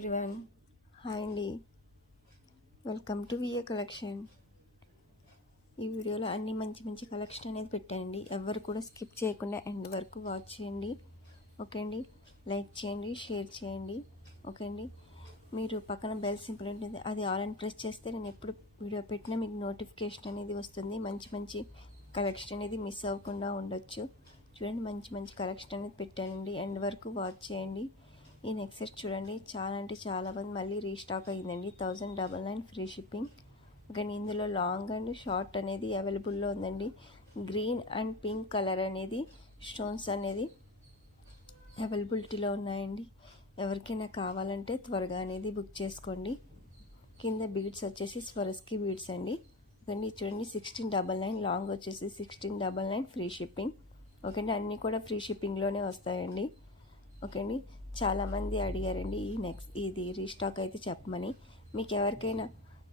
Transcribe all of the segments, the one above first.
Everyone, hi అండి. Welcome to VA collection. ఈ వీడియోలో అన్ని మంచి మంచి కలెక్షన్ అనేది పెట్టానండి. ఎవరు కూడా స్కిప్ చేయకుండా ఎండ్ వరకు వాచ్ చేయండి. ఓకే అండి, లైక్ చేయండి, షేర్ చేయండి. ఓకే అండి, మీరు పక్కన బెల్ సింబల్ ఉంటుంది, అది ఆల్ అని ప్రెస్ చేస్తే నేను ఎప్పుడు వీడియో పెట్టినా మీకు నోటిఫికేషన్ అనేది వస్తుంది. మంచి మంచి కలెక్షన్ అనేది మిస్ అవ్వకుండా ఉండొచ్చు. చూడండి, మంచి మంచి కలెక్షన్ అనేది పెట్టానండి. ఎండ్ వరకు వాచ్ చేయండి. ఈ నెక్ సెట్ చూడండి, చాలా అంటే చాలా మంది మళ్ళీ రీస్టాక్ అయ్యిందండి. 1099 ఫ్రీ షిప్పింగ్. కానీ ఇందులో లాంగ్ అండ్ షార్ట్ అనేది అవైలబుల్లో ఉందండి. గ్రీన్ అండ్ పింక్ కలర్ అనేది స్టోన్స్ అనేది అవైలబిలిటీలో ఉన్నాయండి. ఎవరికైనా కావాలంటే త్వరగా అనేది బుక్ చేసుకోండి. కింద బీడ్స్ వచ్చేసి స్వరస్కి బీడ్స్ అండి. ఓకే చూడండి, 1699, లాంగ్ వచ్చేసి 1699 ఫ్రీ షిప్పింగ్. ఓకే అండి, అన్నీ కూడా ఫ్రీ షిప్పింగ్లోనే వస్తాయండి. ఓకే అండి, చాలామంది అడిగారండి ఇది రీస్టాక్ అయితే చెప్పమని. మీకు ఎవరికైనా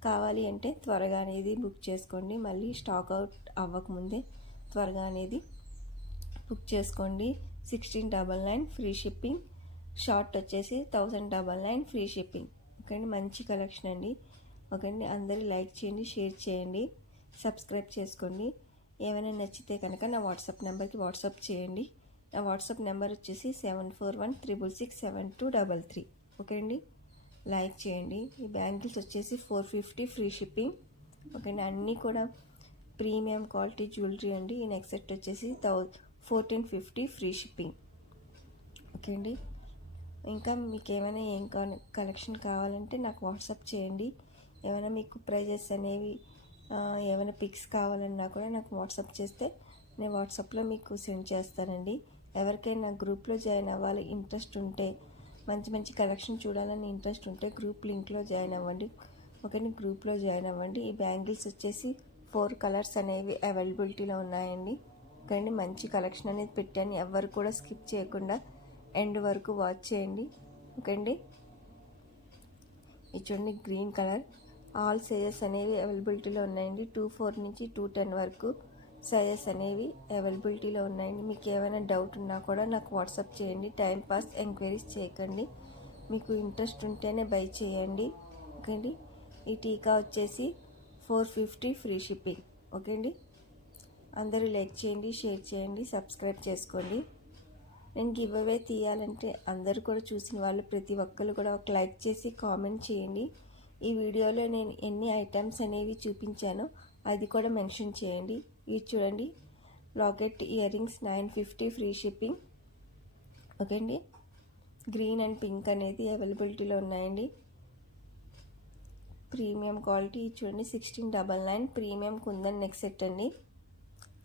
కావాలి అంటే త్వరగా అనేది బుక్ చేసుకోండి. మళ్ళీ స్టాక్ అవుట్ అవ్వకముందే త్వరగా అనేది బుక్ చేసుకోండి. 1699 ఫ్రీ షిప్పింగ్. షార్ట్ వచ్చేసి 1099 ఫ్రీ షిప్పింగ్. ఓకే అండి, మంచి కలెక్షన్ అండి. ఓకే అండి, అందరూ లైక్ చేయండి, షేర్ చేయండి, సబ్స్క్రైబ్ చేసుకోండి. ఏమైనా నచ్చితే కనుక నా వాట్సాప్ నెంబర్కి వాట్సాప్ చేయండి. నా వాట్సాప్ నెంబర్ వచ్చేసి 7416667233. ఓకే అండి, లైక్ చేయండి. ఈ బ్యాంగిల్స్ వచ్చేసి 450 ఫ్రీ షిప్పింగ్. ఓకే అండి, అన్నీ కూడా ప్రీమియం క్వాలిటీ జ్యువెలరీ అండి. ఈ నెక్ సెట్ వచ్చేసి 1450 ఫ్రీ షిప్పింగ్. ఓకే అండి, ఇంకా మీకు ఏమైనా కలెక్షన్ కావాలంటే నాకు వాట్సాప్ చేయండి. ఏమైనా మీకు ప్రైజెస్ అనేవి ఏమైనా పిక్స్ కావాలన్నా కూడా నాకు వాట్సాప్ చేస్తే నేను వాట్సాప్లో మీకు సెండ్ చేస్తానండి. ఎవరికైనా గ్రూప్లో జాయిన్ అవ్వాలి ఇంట్రెస్ట్ ఉంటే, మంచి మంచి కలెక్షన్ చూడాలని ఇంట్రెస్ట్ ఉంటే గ్రూప్ లింక్లో జాయిన్ అవ్వండి. ఓకేని, గ్రూప్లో జాయిన్ అవ్వండి. ఈ బ్యాంగిల్స్ వచ్చేసి 4 కలర్స్ అనేవి అవైలబిలిటీలో ఉన్నాయండి. ఓకేండి, మంచి కలెక్షన్ అనేది పెట్టాను. ఎవరు కూడా స్కిప్ చేయకుండా ఎండ్ వరకు వాచ్ చేయండి. ఓకే అండి, ఇది చూడండి, గ్రీన్ కలర్. ఆల్ సైజెస్ అనేవి అవైలబిలిటీలో ఉన్నాయండి. 24 నుంచి 210 వరకు సైజెస్ అనేవి అవైలబిలిటీలో ఉన్నాయండి. మీకు ఏమైనా డౌట్ ఉన్నా కూడా నాకు వాట్సాప్ చేయండి. టైంపాస్ ఎంక్వైరీస్ చేయకండి. మీకు ఇంట్రెస్ట్ ఉంటేనే బై చేయండి. ఓకే అండి, ఈ టీకా వచ్చేసి 450 ఫ్రీ షిప్పింగ్. ఓకే అండి, అందరూ లైక్ చేయండి, షేర్ చేయండి, సబ్స్క్రైబ్ చేసుకోండి. నేను గివ్ అవే తీయాలంటే అందరూ కూడా చూసిన వాళ్ళు ప్రతి ఒక్కరు కూడా ఒక లైక్ చేసి కామెంట్ చేయండి. ఈ వీడియోలో నేను ఎన్ని ఐటమ్స్ అనేవి చూపించానో అది కూడా మెన్షన్ చేయండి. ఇది చూడండి, locket ear rings 950 free shipping. Okay అండి, గ్రీన్ అండ్ పింక్ అనేది అవైలబిలిటీలో ఉన్నాయండి. Premium quality. చూడండి, 1699 ప్రీమియం కుందన్ నెక్ సెట్ అండి.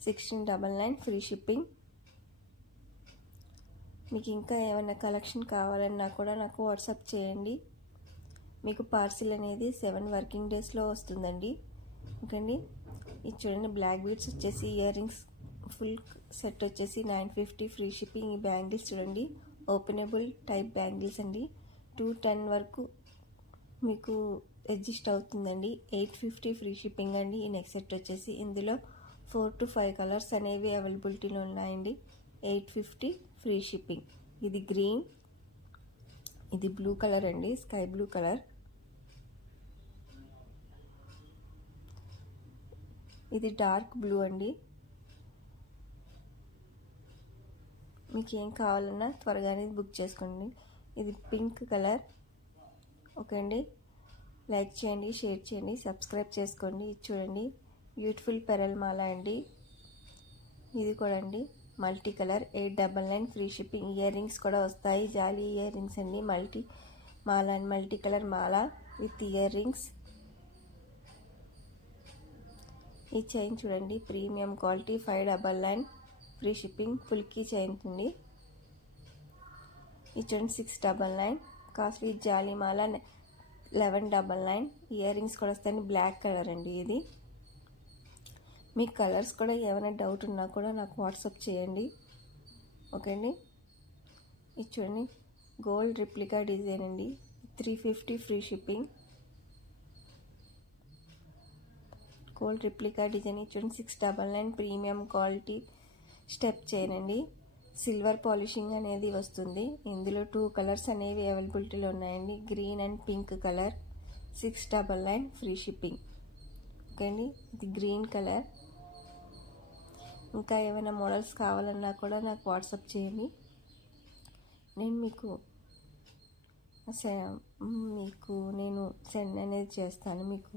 1699 ఫ్రీ షిప్పింగ్. మీకు ఇంకా ఏమైనా కలెక్షన్ కావాలన్నా కూడా నాకు వాట్సాప్ చేయండి. మీకు పార్సిల్ అనేది 7 వర్కింగ్ డేస్లో వస్తుందండి. ఓకే అండి, ఇది చూడండి, బ్లాక్ బీడ్స్ వచ్చేసి ఇయర్ రింగ్స్ ఫుల్ సెట్ వచ్చేసి 950 ఫ్రీ షిప్పింగ్. ఈ బ్యాంగిల్స్ చూడండి, ఓపెనబుల్ టైప్ బ్యాంగిల్స్ అండి. 210 వరకు మీకు అడ్జస్ట్ అవుతుందండి. 850 ఫ్రీ షిప్పింగ్ అండి. ఈ నెక్ సెట్ వచ్చేసి ఇందులో 4 to 5 కలర్స్ అనేవి అవైలబిలిటీలో ఉన్నాయండి. 850 ఫ్రీ షిప్పింగ్. ఇది గ్రీన్, ఇది బ్లూ కలర్ అండి, స్కై బ్లూ కలర్. ఇది డార్క్ బ్లూ అండి. మీకు ఏం కావాలన్నా త్వరగానే బుక్ చేసుకోండి. ఇది పింక్ కలర్. ఓకే అండి, లైక్ చేయండి, షేర్ చేయండి, సబ్స్క్రైబ్ చేసుకోండి. ఇది చూడండి, బ్యూటిఫుల్ పెరల్ మాల అండి. ఇది కూడా అండి multi colour. 899 free shipping. Earrings కూడా వస్తాయి, జాలీ ఇయర్ రింగ్స్ అండి. మల్టీ మాల అండ్ మల్టీ కలర్ మాల విత్ ఇయర్ రింగ్స్. ఈ చైన్ చూడండి, ప్రీమియం క్వాలిటీ 599 ఫ్రీ షిప్పింగ్. ఫుల్కీ చైన్ ఉంది. ఈ చూడండి, 699 కాస్ట్లీ జాలిమాల 1199. ఇయర్ రింగ్స్ కూడా వస్తాయి, బ్లాక్ కలర్ అండి. ఇది మీకు కలర్స్ కూడా ఏమైనా డౌట్ ఉన్నా కూడా నాకు వాట్సాప్ చేయండి. ఓకే అండి, ఇది చూడండి, గోల్డ్ రిప్లికా డిజైన్ అండి. 350 free shipping. Gold replica design. చూడండి, 699 ప్రీమియం క్వాలిటీ స్టెప్ చైన్ అండి. సిల్వర్ పాలిషింగ్ అనేది వస్తుంది. ఇందులో 2 కలర్స్ అనేవి అవైలబిలిటీలో ఉన్నాయండి, green and pink colour. 699 free shipping. Okay అండి, ఇది గ్రీన్ కలర్. ఇంకా ఏమైనా మోడల్స్ కావాలన్నా కూడా నాకు వాట్సాప్ చేయండి, నేను మీకు నేను సెండ్ అనేది చేస్తాను మీకు.